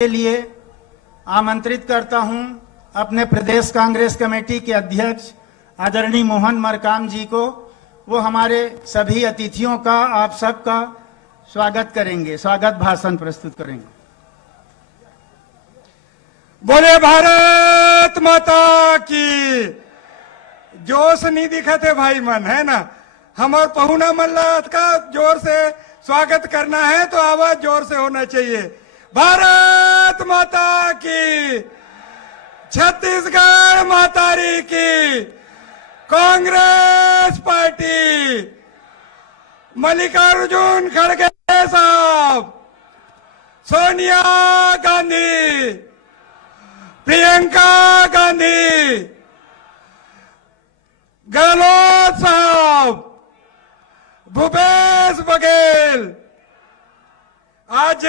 के लिए आमंत्रित करता हूं अपने प्रदेश कांग्रेस कमेटी के अध्यक्ष आदरणीय मोहन मरकाम जी को। वो हमारे सभी अतिथियों का, आप सबका स्वागत करेंगे, स्वागत भाषण प्रस्तुत करेंगे। बोले भारत माता की। जोश नहीं दिखाते भाई मन, है ना। हम और पहुना मल्लाद का जोर से स्वागत करना है तो आवाज जोर से होना चाहिए। भारत माता की, छत्तीसगढ़ मातारी की, कांग्रेस पार्टी, मल्लिकार्जुन खड़गे साहब, सोनिया गांधी, प्रियंका गांधी, गहलोत साहब, भूपेश बघेल। आज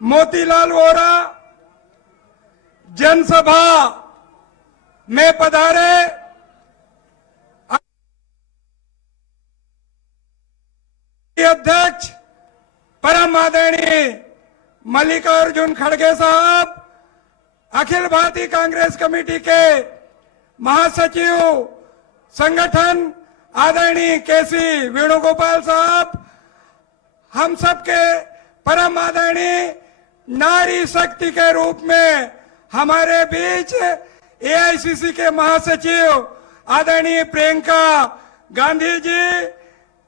मोतीलाल वोरा जनसभा में पधारे अध्यक्ष परम आदरणीय मल्लिकार्जुन खड़गे साहब, अखिल भारतीय कांग्रेस कमेटी के महासचिव संगठन आदरणीय केसी वेणुगोपाल साहब, हम सबके परम आदरणीय नारी शक्ति के रूप में हमारे बीच एआईसीसी के महासचिव आदरणीय प्रियंका गांधी जी,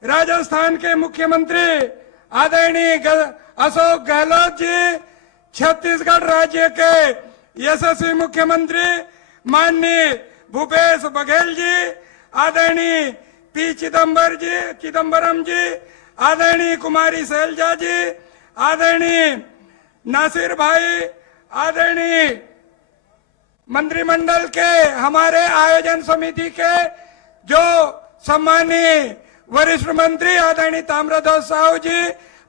राजस्थान के मुख्यमंत्री आदरणीय अशोक गहलोत जी, छत्तीसगढ़ राज्य के यशस्वी मुख्यमंत्री माननीय भूपेश बघेल जी, आदरणीय पी चिदम्बरम जी, आदरणीय कुमारी शैलजा जी, आदरणीय नासिर भाई, आदरणीय मंत्रिमंडल के हमारे आयोजन समिति के जो सम्मानीय वरिष्ठ मंत्री आदरणीय ताम्रध्वज साहू जी,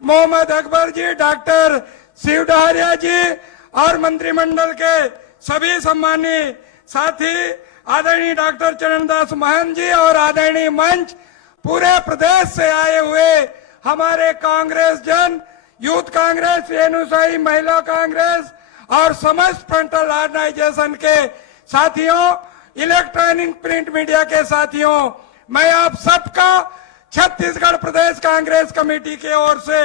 मोहम्मद अकबर जी, डॉक्टर शिव डहरिया जी और मंत्रिमंडल के सभी सम्मानीय साथी आदरणीय डॉक्टर चरणदास महंत जी और आदरणीय मंच, पूरे प्रदेश से आए हुए हमारे कांग्रेस जन, यूथ कांग्रेस, एनुसाई महिला कांग्रेस और समस्त फ्रंटल ऑर्गेनाइजेशन के साथियों, इलेक्ट्रॉनिक प्रिंट मीडिया के साथियों, मैं आप सबका छत्तीसगढ़ प्रदेश कांग्रेस कमेटी की ओर से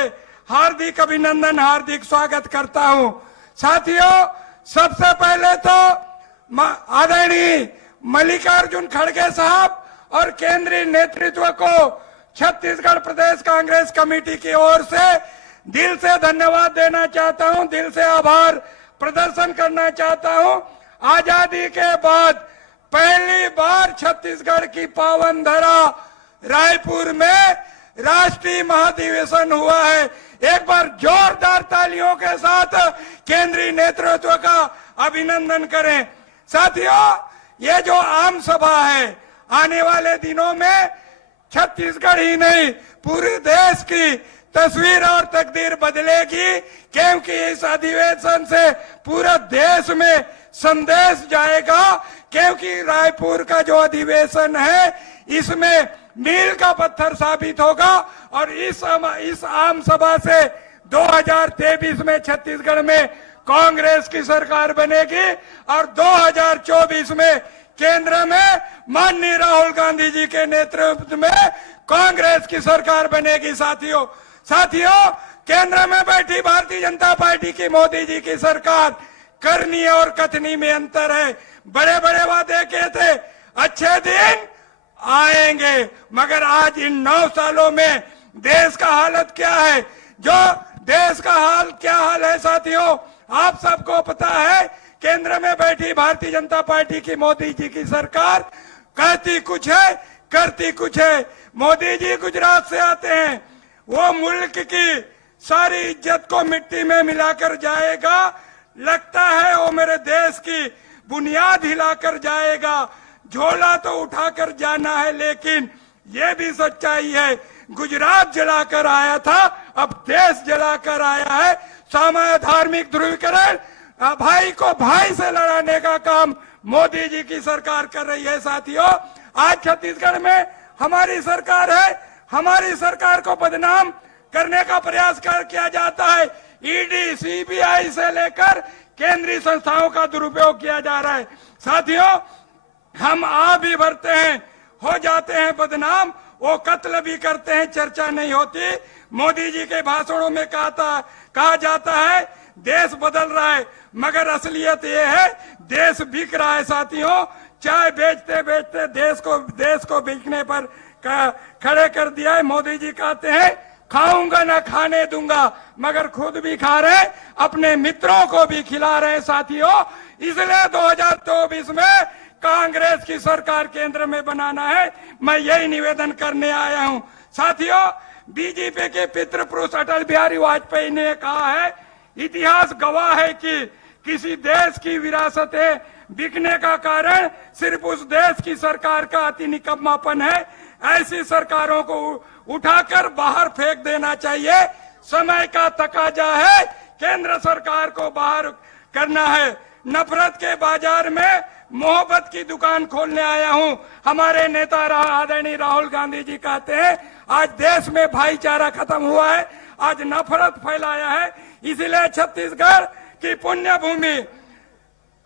हार्दिक अभिनंदन, हार्दिक स्वागत करता हूं। साथियों, सबसे पहले तो आदरणीय मल्लिकार्जुन खड़गे साहब और केंद्रीय नेतृत्व को छत्तीसगढ़ प्रदेश कांग्रेस कमेटी की ओर से दिल से धन्यवाद देना चाहता हूं, दिल से आभार प्रदर्शन करना चाहता हूं। आजादी के बाद पहली बार छत्तीसगढ़ की पावन धरा रायपुर में राष्ट्रीय महाधिवेशन हुआ है। एक बार जोरदार तालियों के साथ केंद्रीय नेतृत्व का अभिनंदन करें। साथियों, ये जो आम सभा है, आने वाले दिनों में छत्तीसगढ़ ही नहीं पूरे देश की तस्वीर और तकदीर बदलेगी, क्योंकि इस अधिवेशन से पूरे देश में संदेश जाएगा। क्योंकि रायपुर का जो अधिवेशन है, इसमें मील का पत्थर साबित होगा और इस आम सभा से 2023 में छत्तीसगढ़ में कांग्रेस की सरकार बनेगी और 2024 में केंद्र में माननीय राहुल गांधी जी के नेतृत्व में कांग्रेस की सरकार बनेगी। साथियों, केंद्र में बैठी भारतीय जनता पार्टी की मोदी जी की सरकार, करनी और कथनी में अंतर है। बड़े बड़े वादे किए थे, अच्छे दिन आएंगे, मगर आज इन 9 सालों में देश का हालत क्या है, जो देश का क्या हाल है साथियों, आप सबको पता है। केंद्र में बैठी भारतीय जनता पार्टी की मोदी जी की सरकार कहती कुछ है, करती कुछ है। मोदी जी गुजरात से आते हैं, वो मुल्क की सारी इज्जत को मिट्टी में मिलाकर जाएगा, लगता है वो मेरे देश की बुनियाद हिलाकर जाएगा। झोला तो उठाकर जाना है, लेकिन ये भी सच्चाई है, गुजरात जलाकर आया था, अब देश जलाकर आया है। सामाजिक धार्मिक ध्रुवीकरण, भाई को भाई से लड़ाने का काम मोदी जी की सरकार कर रही है। साथियों, आज छत्तीसगढ़ में हमारी सरकार है, हमारी सरकार को बदनाम करने का प्रयास किया जाता है। ईडी, सीबीआई से लेकर केंद्रीय संस्थाओं का दुरुपयोग किया जा रहा है। साथियों, हम आ भी भरते हैं, हो जाते हैं बदनाम, वो कत्ल भी करते हैं, चर्चा नहीं होती। मोदी जी के भाषणों में कहा जाता है देश बदल रहा है, मगर असलियत ये है देश बिक रहा है। साथियों, चाय बेचते बेचते देश को बिकने पर खड़े कर दिया है। मोदी जी कहते हैं खाऊंगा ना खाने दूंगा, मगर खुद भी खा रहे, अपने मित्रों को भी खिला रहे। साथियों, इसलिए 2024 में कांग्रेस की सरकार केंद्र में बनाना है। मैं यही निवेदन करने आया हूं। साथियों, बीजेपी के पितृ पुरुष अटल बिहारी वाजपेयी ने कहा है, इतिहास गवाह है कि किसी देश की विरासतें बिकने का कारण सिर्फ उस देश की सरकार का अति निकम्मापन है। ऐसी सरकारों को उठाकर बाहर फेंक देना चाहिए। समय का तकाजा है, केंद्र सरकार को बाहर करना है। नफरत के बाजार में मोहब्बत की दुकान खोलने आया हूं। हमारे नेता आदरणीय राहुल गांधी जी कहते हैं आज देश में भाईचारा खत्म हुआ है, आज नफरत फैलाया है। इसलिए छत्तीसगढ़ की पुण्य भूमि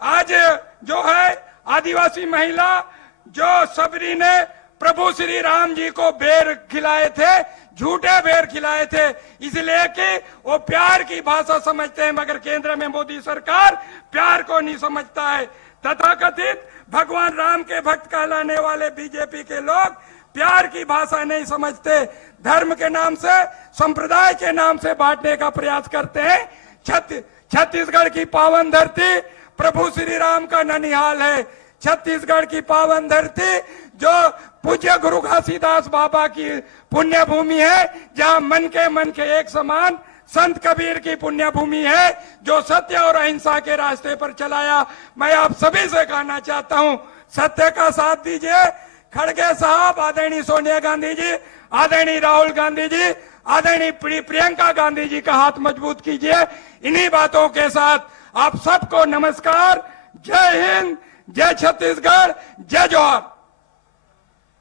आज जो है आदिवासी महिला जो सबरी ने प्रभु श्री राम जी को बेर खिलाए थे, झूठे बेर खिलाए थे, इसलिए कि वो प्यार की भाषा समझते हैं, मगर केंद्र में मोदी सरकार प्यार को नहीं समझता है। तथाकथित भगवान राम के भक्त कहलाने वाले बीजेपी के लोग प्यार की भाषा नहीं समझते, धर्म के नाम से, संप्रदाय के नाम से बांटने का प्रयास करते हैं। छत्तीसगढ़ की पावन धरती प्रभु श्री राम का ननिहाल है। छत्तीसगढ़ की पावन धरती जो पूज्य गुरु घासीदास बाबा की पुण्य भूमि है, जहां मन के एक समान संत कबीर की पुण्य भूमि है, जो सत्य और अहिंसा के रास्ते पर चलाया। मैं आप सभी से कहना चाहता हूं, सत्य का साथ दीजिए। खड़गे साहब, आदरणीय सोनिया गांधी जी, आदरणीय राहुल गांधी जी, आदरणीय प्रियंका गांधी जी का हाथ मजबूत कीजिए। इन्हीं बातों के साथ आप सबको नमस्कार। जय हिंद, जय छत्तीसगढ़, जय जोहार।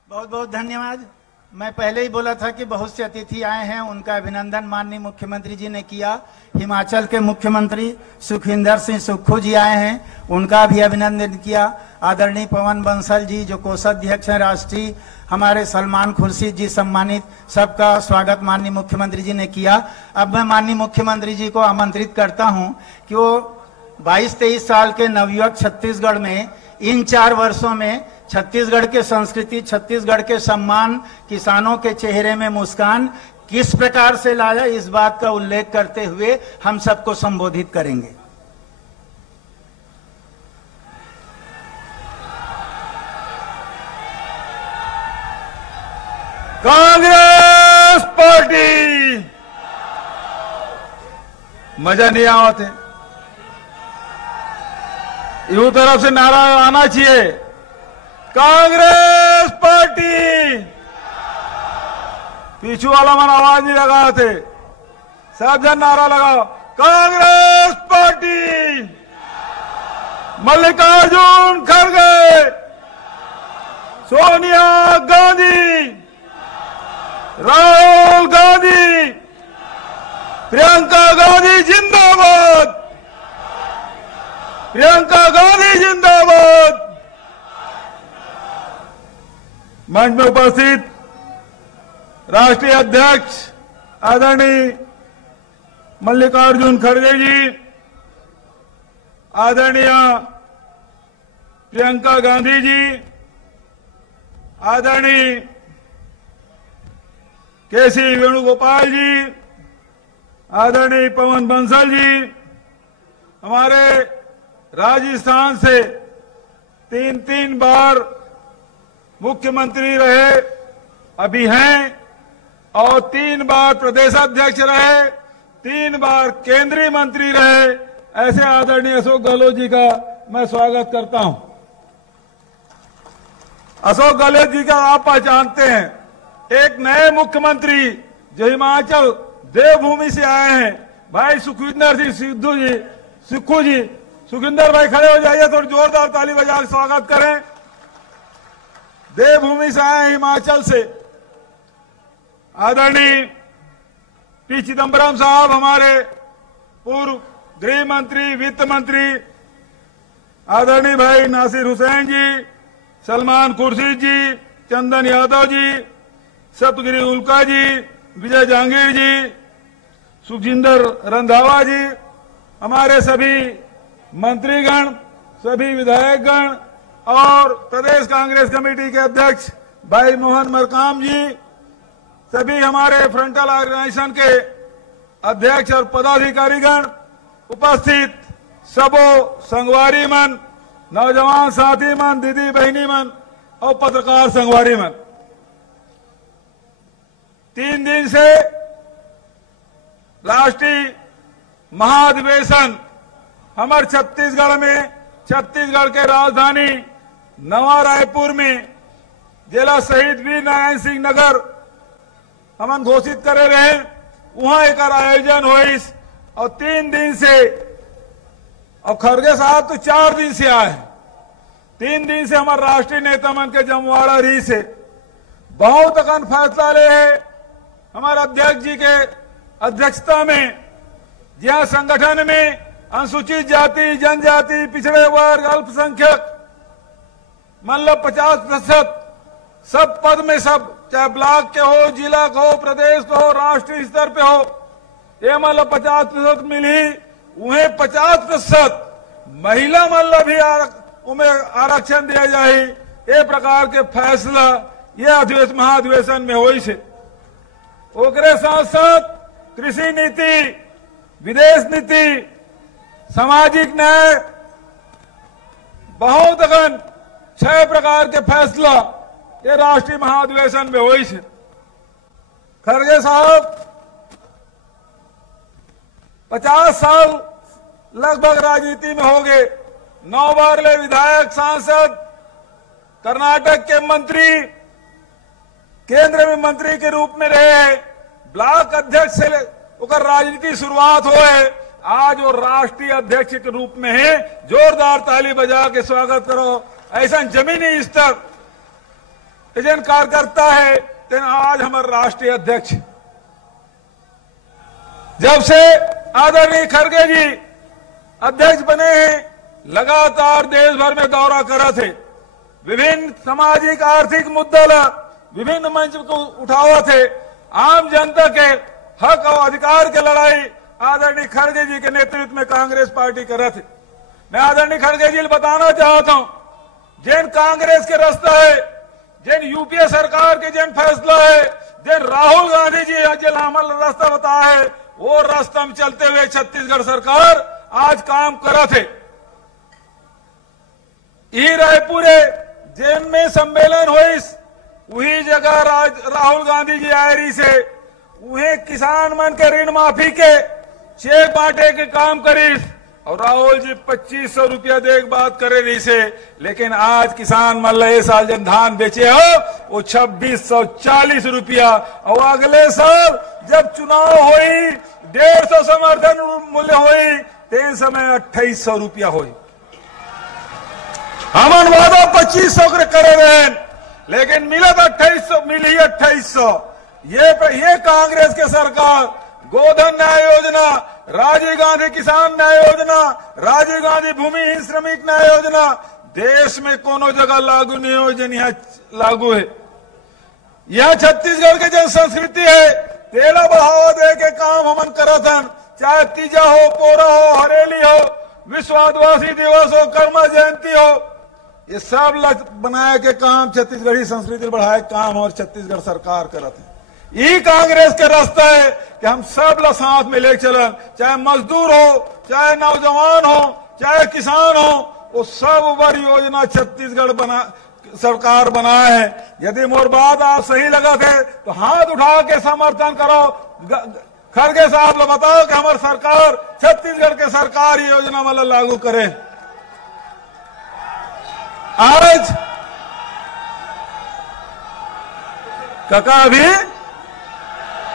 बहुत बहुत धन्यवाद। मैं पहले ही बोला था कि बहुत से अतिथि आए हैं, उनका अभिनंदन माननीय मुख्यमंत्री जी ने किया। हिमाचल के मुख्यमंत्री सुखविंदर सिंह सुक्खू जी आए हैं, उनका भी अभिनंदन किया। आदरणीय पवन बंसल जी जो कोषाध्यक्ष हैं राष्ट्रीय, हमारे सलमान खुर्शीद जी सम्मानित, सबका स्वागत माननीय मुख्यमंत्री जी ने किया। अब मैं माननीय मुख्यमंत्री जी को आमंत्रित करता हूं कि वो 22-23 साल के नवयुवक छत्तीसगढ़ में इन 4 वर्षों में छत्तीसगढ़ के संस्कृति, छत्तीसगढ़ के सम्मान, किसानों के चेहरे में मुस्कान किस प्रकार से लाया, इस बात का उल्लेख करते हुए हम सबको संबोधित करेंगे। कांग्रेस पार्टी, मजा नहीं आवत है, यूं तरफ से नारा आना चाहिए, कांग्रेस पार्टी। पीछू वाला मन आवाज नहीं लगा थे, सब जन नारा लगाओ, कांग्रेस पार्टी। मल्लिकार्जुन खड़गे, सोनिया गांधी, राहुल गांधी, प्रियंका गांधी जिंदाबाद, प्रियंका गांधी जिंदाबाद। मंच में उपस्थित राष्ट्रीय अध्यक्ष आदरणीय मल्लिकार्जुन खड़गे जी, आदरणीय प्रियंका गांधी जी, आदरणीय केसी वेणुगोपाल जी, आदरणीय पवन बंसल जी, हमारे राजस्थान से 3 बार मुख्यमंत्री रहे, अभी हैं, और 3 बार प्रदेशाध्यक्ष रहे, 3 बार केंद्रीय मंत्री रहे, ऐसे आदरणीय अशोक गहलोत जी का मैं स्वागत करता हूं। अशोक गहलोत जी का आप पहचानते हैं, एक नए मुख्यमंत्री जो हिमाचल देवभूमि से आए हैं, भाई सुखविंदर सिंह सुक्खू जी। सुखविंदर भाई खड़े हो जाइए, थोड़ी जोरदार ताली बजा स्वागत करें। देवभूमि से आए हिमाचल से। आदरणीय पी चिदम्बरम साहब हमारे पूर्व गृह मंत्री, वित्त मंत्री आदरणीय भाई नासिर हुसैन जी, सलमान खुर्शीद जी, चंदन यादव जी, सप्तगिरी उल्का जी, विजय जहांगीर जी, सुखजिंदर रंधावा जी, हमारे सभी मंत्रीगण, सभी विधायकगण और प्रदेश कांग्रेस कमेटी के अध्यक्ष भाई मोहन मरकाम जी, सभी हमारे फ्रंटल ऑर्गेनाइजेशन के अध्यक्ष और पदाधिकारीगण, उपस्थित सबो संगवारी मन, नौजवान साथी मन, दीदी बहनी मन और पत्रकार संगवारी मन, 3 दिन से राष्ट्रीय महाधिवेशन हमारे छत्तीसगढ़ में, छत्तीसगढ़ के राजधानी नवा रायपुर में जिला शहीद वीर नारायण सिंह नगर हमन घोषित करे रहे। वहां एक आयोजन हुई और 3 दिन से, और खड़गे साहब तो 4 दिन से आए, 3 दिन से हमारे राष्ट्रीय नेता मन के जमवाड़ा रही से बहुत अकन फैसला ले है हमारे अध्यक्ष जी के अध्यक्षता में, जहां संगठन में अनुसूचित जाति, जनजाति, पिछड़े वर्ग, अल्पसंख्यक मतलब 50% सब पद में, सब चाहे ब्लॉक के हो, जिला का हो, प्रदेश का हो, राष्ट्रीय स्तर पे हो, ये मतलब 50% मिली। उन्हें 50% महिला मतलब भी उन्हें आरक्षण दिया जाए, ये प्रकार के फैसला ये महाधिवेशन में हुई से। ओकरे साथ साथ कृषि नीति, विदेश नीति, सामाजिक न्याय, बहुत अगन 6 प्रकार के फैसला ये राष्ट्रीय महाधिवेशन में हुई से। खड़गे साहब 50 साल लगभग राजनीति में हो गए, 9 बार ले विधायक, सांसद, कर्नाटक के मंत्री, केंद्र में मंत्री के रूप में रहे, ब्लॉक अध्यक्ष से उकर राजनीति शुरुआत हो है, आज वो राष्ट्रीय अध्यक्ष के रूप में है। जोरदार ताली बजा के स्वागत करो। ऐसा जमीनी स्तर जन कार्यकर्ता है तेन आज हमारे राष्ट्रीय अध्यक्ष। जब से आदरणीय खड़गे जी अध्यक्ष बने हैं, लगातार देश भर में दौरा करा थे, विभिन्न सामाजिक आर्थिक मुद्दा विभिन्न मंच को उठावा थे, आम जनता के हक और अधिकार के लड़ाई आदरणीय खड़गे जी के नेतृत्व में कांग्रेस पार्टी कर रहे थे। मैं आदरणीय खड़गे जी बताना चाहता हूं, जिन कांग्रेस के रास्ता है, जिन यूपीए सरकार के जिन फैसला है, जिन राहुल गांधी जी जिन अमल रास्ता बताया है, वो रास्ता में चलते हुए छत्तीसगढ़ सरकार आज काम करा थे। ई रायपुर जेन में सम्मेलन हुई, वही जगह राहुल गांधी जी आए रही से, उन्हें किसान मन के ऋण माफी के चेक बांटे के काम करीस, और राहुल जी 2500 रुपया दे बात करे रही से। लेकिन आज किसान मन ये साल जन धान बेचे हो वो 2640 रुपया, और अगले साल जब चुनाव हुई 150 समर्थन मूल्य हुई, तेन समय 2800 रुपया हुई। हमन वादा 2500 करे रहे, लेकिन मिला तो 2800, मिली 2800। ये कांग्रेस के सरकार गोधन न्याय योजना, राजीव गांधी किसान न्याय योजना, राजीव गांधी भूमिहीन श्रमिक न्याय योजना देश में कोनो जगह लागू नहीं हो, जन यहाँ लागू है। यह छत्तीसगढ़ के जन संस्कृति है, तेला बढ़ावा दे के काम हमन करत हन, चाहे तीजा हो, पोरा हो, हरेली हो, विश्व आदिवासी दिवस हो, कर्मा जयंती हो, ये सब बनाए के काम छत्तीसगढ़ी संस्कृति बढ़ाए काम और छत्तीसगढ़ सरकार करत है। ये कांग्रेस के रास्ता है कि हम सब ला साथ में लेके चलन, चाहे मजदूर हो, चाहे नौजवान हो, चाहे किसान हो, वो सब वर योजना छत्तीसगढ़ सरकार बनाए है। यदि मोर बात आप सही लगा थे तो हाथ उठा के समर्थन करो। खड़गे साहब ला बताओ कि हमारी सरकार, छत्तीसगढ़ के सरकार ये योजना मतलब लागू करे। आज कका भी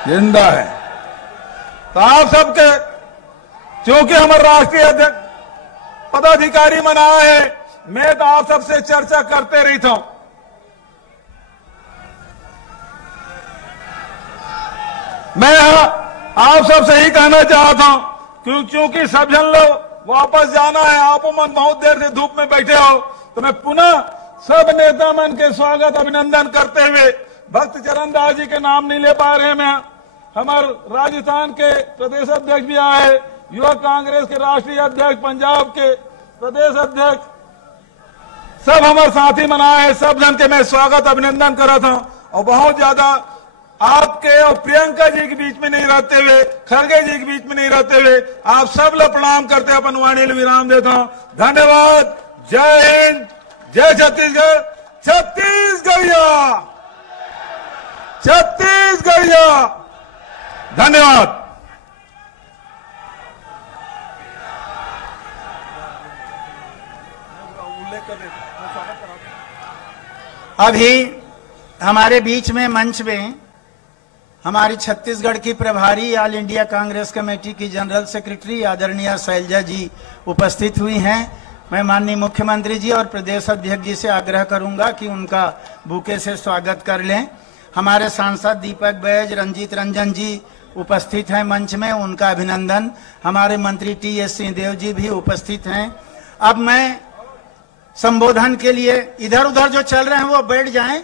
जिंदा है, तो आप सबके, क्योंकि हमारे राष्ट्रीय अध्यक्ष पदाधिकारी मनाए हैं, मैं तो आप सबसे चर्चा करते रही था। मैं आप सबसे ही कहना चाहता हूं क्योंकि सब जन लोग वापस जाना है। आप मन बहुत देर से धूप में बैठे हो, तो मैं पुनः सब नेता मन के स्वागत अभिनंदन करते हुए भक्त चरण दास जी के नाम नहीं ले पा रहे हैं। हमारे राजस्थान के प्रदेश अध्यक्ष भी आए, युवा कांग्रेस के राष्ट्रीय अध्यक्ष, पंजाब के प्रदेश अध्यक्ष, सब हमारे साथी मनाए, सब जन के मैं स्वागत अभिनंदन कर रहा था। और बहुत ज्यादा आपके और प्रियंका जी के बीच में नहीं रहते हुए, खड़गे जी के बीच में नहीं रहते हुए आप सब लोग प्रणाम करते अपन वाणी विराम देता हूं। धन्यवाद। जय हिंद, जय छत्तीसगढ़, छत्तीसगढ़िया, छत्तीसगढ़िया। धन्यवाद। अभी हमारे बीच में मंच में हमारी छत्तीसगढ़ की प्रभारी ऑल इंडिया कांग्रेस कमेटी की जनरल सेक्रेटरी आदरणीय शैलजा जी उपस्थित हुई हैं। मैं माननीय मुख्यमंत्री जी और प्रदेश अध्यक्ष जी से आग्रह करूंगा कि उनका बुके से स्वागत कर लें। हमारे सांसद दीपक बैज, रंजीत रंजन जी उपस्थित हैं मंच में, उनका अभिनंदन। हमारे मंत्री टी.एस. सिंहदेव जी भी उपस्थित हैं। अब मैं संबोधन के लिए, इधर उधर जो चल रहे हैं वो बैठ जाएं,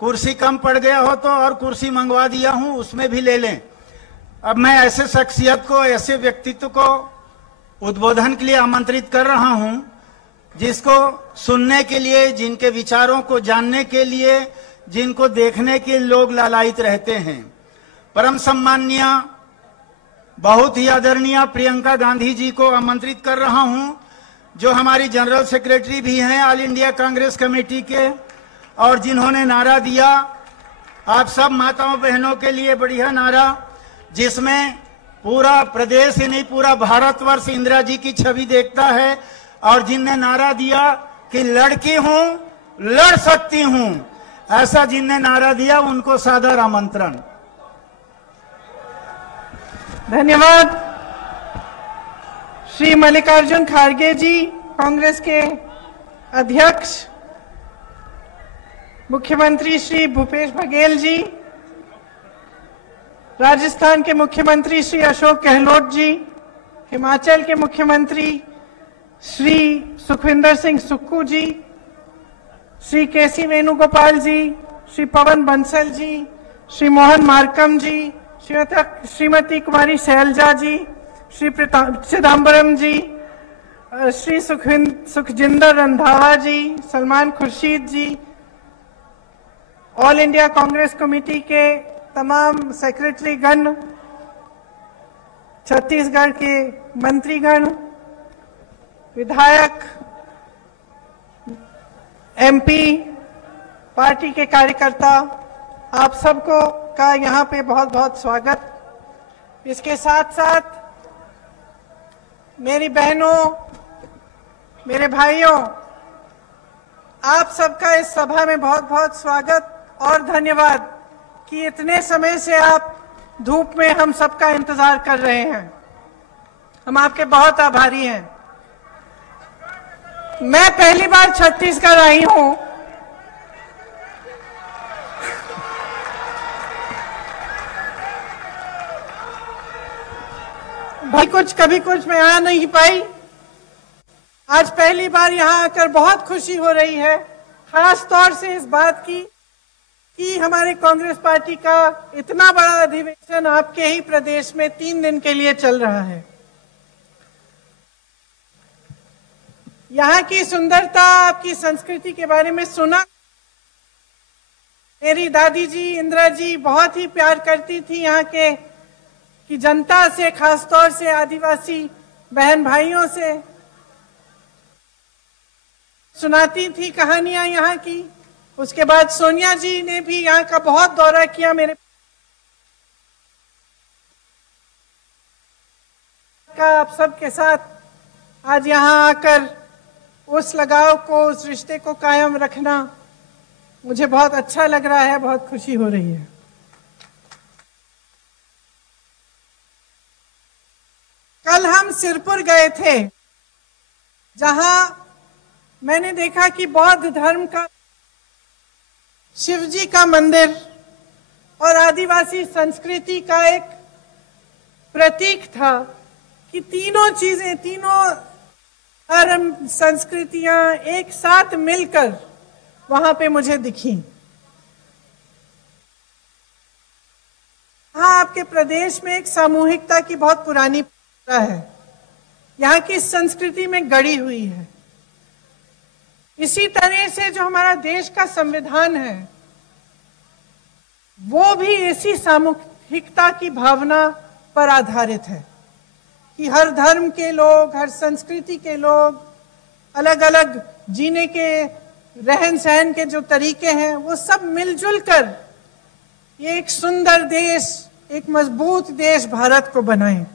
कुर्सी कम पड़ गया हो तो और कुर्सी मंगवा दिया हूं, उसमें भी ले लें। अब मैं ऐसे शख्सियत को, ऐसे व्यक्तित्व को उद्बोधन के लिए आमंत्रित कर रहा हूं जिसको सुनने के लिए, जिनके विचारों को जानने के लिए, जिनको देखने के लोग लालायित रहते हैं। परम सम्माननीय, बहुत ही आदरणीय प्रियंका गांधी जी को आमंत्रित कर रहा हूं, जो हमारी जनरल सेक्रेटरी भी हैं ऑल इंडिया कांग्रेस कमेटी के, और जिन्होंने नारा दिया आप सब माताओं बहनों के लिए बढ़िया नारा, जिसमें पूरा प्रदेश ही नहीं पूरा भारतवर्ष इंदिरा जी की छवि देखता है, और जिनने नारा दिया कि लड़की हूं लड़ सकती हूं, ऐसा जिनने नारा दिया उनको सादर आमंत्रण। धन्यवाद। श्री मल्लिकार्जुन खड़गे जी, कांग्रेस के अध्यक्ष, मुख्यमंत्री श्री भूपेश बघेल जी, राजस्थान के मुख्यमंत्री श्री अशोक गहलोत जी, हिमाचल के मुख्यमंत्री श्री सुखविंदर सिंह सुक्खू जी, श्री के.सी. वेणुगोपाल जी, श्री पवन बंसल जी, श्री मोहन मार्कम जी, श्रीमती कुमारी शैलजा जी, श्री चिदम्बरम जी, श्री सुखजिंदर रंधावा जी, सलमान खुर्शीद जी, ऑल इंडिया कांग्रेस कमेटी के तमाम सेक्रेटरी गण, छत्तीसगढ़ के मंत्रीगण, विधायक, एमपी, पार्टी के कार्यकर्ता, आप सबको का यहाँ पे बहुत बहुत स्वागत। इसके साथ साथ मेरी बहनों, मेरे भाइयों, आप सबका इस सभा में बहुत बहुत स्वागत और धन्यवाद कि इतने समय से आप धूप में हम सबका इंतजार कर रहे हैं। हम आपके बहुत आभारी हैं। मैं पहली बार छत्तीसगढ़ आई हूं। भाई कभी कुछ मैं आ नहीं पाई। आज पहली बार यहां आकर बहुत खुशी हो रही है, खास तौर से इस बात की कि हमारे कांग्रेस पार्टी का इतना बड़ा अधिवेशन आपके ही प्रदेश में 3 दिन के लिए चल रहा है। यहाँ की सुंदरता, आपकी संस्कृति के बारे में सुना। मेरी दादी जी इंदिरा जी बहुत ही प्यार करती थी यहाँ के की जनता से, खासतौर से आदिवासी बहन भाइयों से, सुनाती थी कहानियां यहाँ की। उसके बाद सोनिया जी ने भी यहाँ का बहुत दौरा किया। मेरे का आप सबके साथ आज यहाँ आकर उस लगाव को, उस रिश्ते को कायम रखना मुझे बहुत अच्छा लग रहा है, बहुत खुशी हो रही है। कल हम सिरपुर गए थे, जहां मैंने देखा कि बौद्ध धर्म का शिवजी का मंदिर और आदिवासी संस्कृति का एक प्रतीक था। कि तीनों चीजें, तीनों धर्म, संस्कृतियां एक साथ मिलकर वहां पे मुझे दिखी। हाँ, आपके प्रदेश में एक सामूहिकता की बहुत पुरानी परंपरा है, यहाँ की संस्कृति में गड़ी हुई है। इसी तरह से जो हमारा देश का संविधान है वो भी इसी सामूहिकता की भावना पर आधारित है कि हर धर्म के लोग, हर संस्कृति के लोग, अलग अलग जीने के रहन सहन के जो तरीके हैं वो सब मिलजुल कर ये एक सुंदर देश, एक मजबूत देश भारत को बनाएं।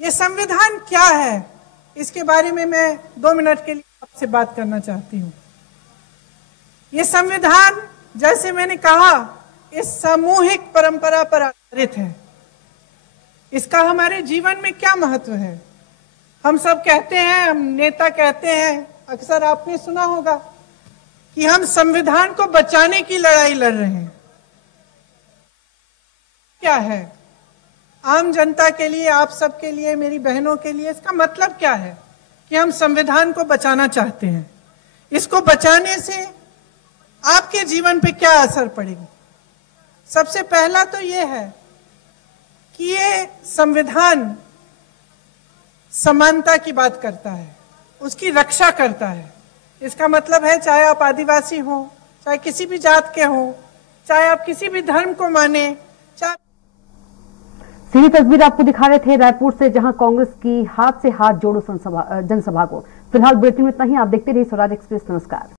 ये संविधान क्या है, इसके बारे में मैं 2 मिनट के लिए आपसे बात करना चाहती हूँ। ये संविधान, जैसे मैंने कहा, इस सामूहिक परंपरा पर आधारित है। इसका हमारे जीवन में क्या महत्व है? हम सब कहते हैं, हम नेता कहते हैं, अक्सर आपने सुना होगा कि हम संविधान को बचाने की लड़ाई लड़ रहे हैं। क्या है? आम जनता के लिए, आप सबके लिए, मेरी बहनों के लिए इसका मतलब क्या है कि हम संविधान को बचाना चाहते हैं? इसको बचाने से आपके जीवन पे क्या असर पड़ेगा? सबसे पहला तो ये है कि ये संविधान समानता की बात करता है, उसकी रक्षा करता है। इसका मतलब है चाहे आप आदिवासी हो, चाहे किसी भी जात के हो, चाहे आप किसी भी धर्म को माने, चाहे। सीधी तस्वीर आपको दिखा रहे थे रायपुर से, जहां कांग्रेस की हाथ से हाथ जोड़ो जनसभा को। फिलहाल बुलेटिन में इतना ही। आप देखते रहिए स्वराज एक्सप्रेस। नमस्कार।